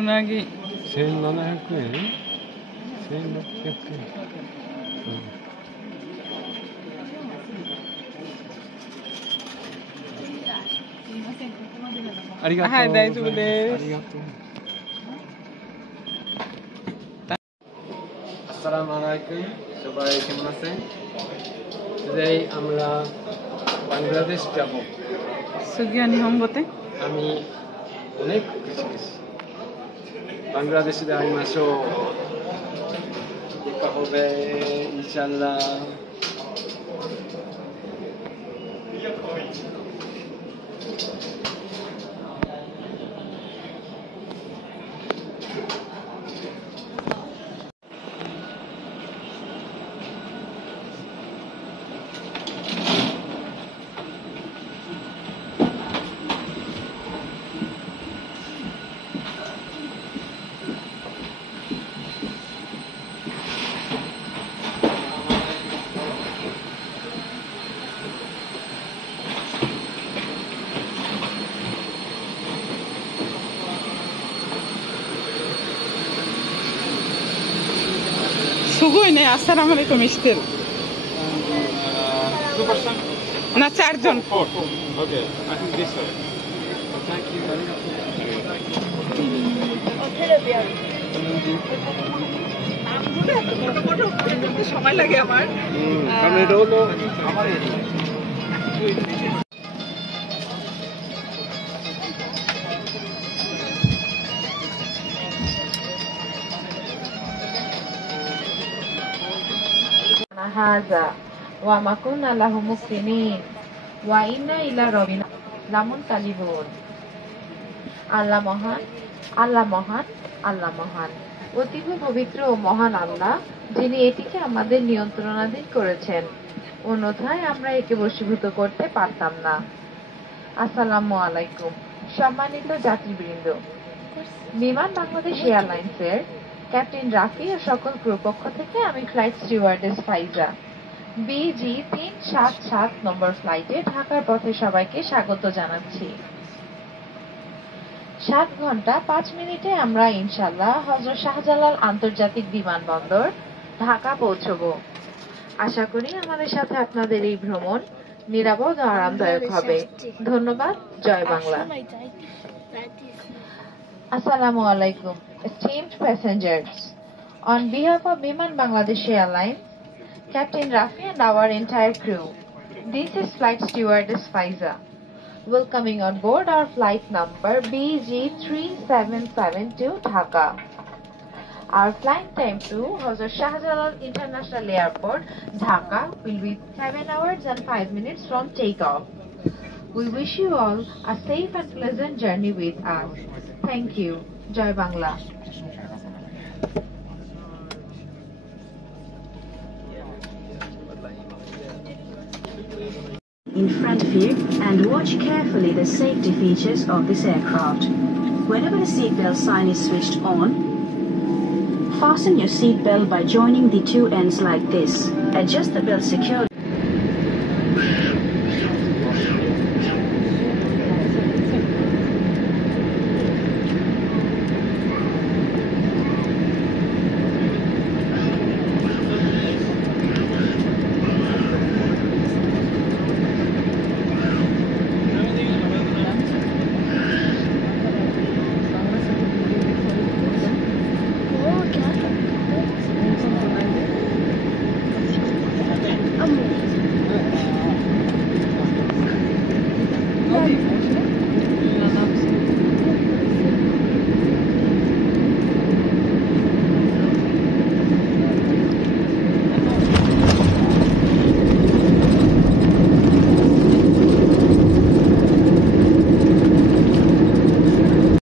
うなぎ1700円、1600円、ありがとう。はい、大丈夫です。ありがとう。Assalamualaikum, সবাই কেমন আছেন? Today আমরা বাংলাদেশ যাব। সুগিয়া নিহঙ্গতে আমি অনেক খুশি খুশি। বাংলাদেশে যাইমাশো। দেখা হবে ইনশাআল্লাহ।すごいね、アッサラムアライクムしてる。な、4জন。Okay, I think this way. Thank you. সময় লাগে আমার। কারণ এটা হলো আমার haza wa makunna lahu muqtinin wa inna ila rabbina lamunqalibun। আল্লাহ মহান, আল্লাহ মহান, আল্লাহ মহান। অতীব পবিত্র ও মহান আল্লাহ, যিনি এটিকে আমাদের নিয়ন্ত্রণাধীন করেছেন, অন্যথায় আমরা একে বশীভূত করতে পারতাম না। আসসালামু আলাইকুম। সম্মানিত যাত্রীবৃন্দ, বিমান বাংলাদেশ এয়ারলাইন্সের ক্যাপ্টেন রাফি ও সকল ক্রু পক্ষ থেকে আমি ফ্লাইট স্টিওয়ার্ডেস ফাইজা BG 377 নম্বর ফ্লাইটে ঢাকার পথে সবাইকে স্বাগত জানাচ্ছি। 7 ঘন্টা 5 মিনিটে আমরা ইনশাআল্লাহ হযরত শাহজালাল আন্তর্জাতিক বিমানবন্দর ঢাকা পৌঁছব। আশা করি আমাদের সাথে আপনাদের এই ভ্রমণ নিরাপদ ও আরামদায়ক হবে। ধন্যবাদ। জয় Bangla. Assalamu alaikum, esteemed passengers. On behalf of Biman Bangladesh Airlines, Captain Rafi and our entire crew, this is Flight Stewardess Faiza, welcoming on board our flight number BG 3772 Dhaka. Our flight time to Hazrat Shahjalal International Airport, Dhaka will be 7 hours and 5 minutes from takeoff. We wish you all a safe and pleasant journey with us. Thank you. Jai Bangla. In front of you and watch carefully the safety features of this aircraft. Whenever the seatbelt sign is switched on, fasten your seatbelt by joining the two ends like this. Adjust the belt securely.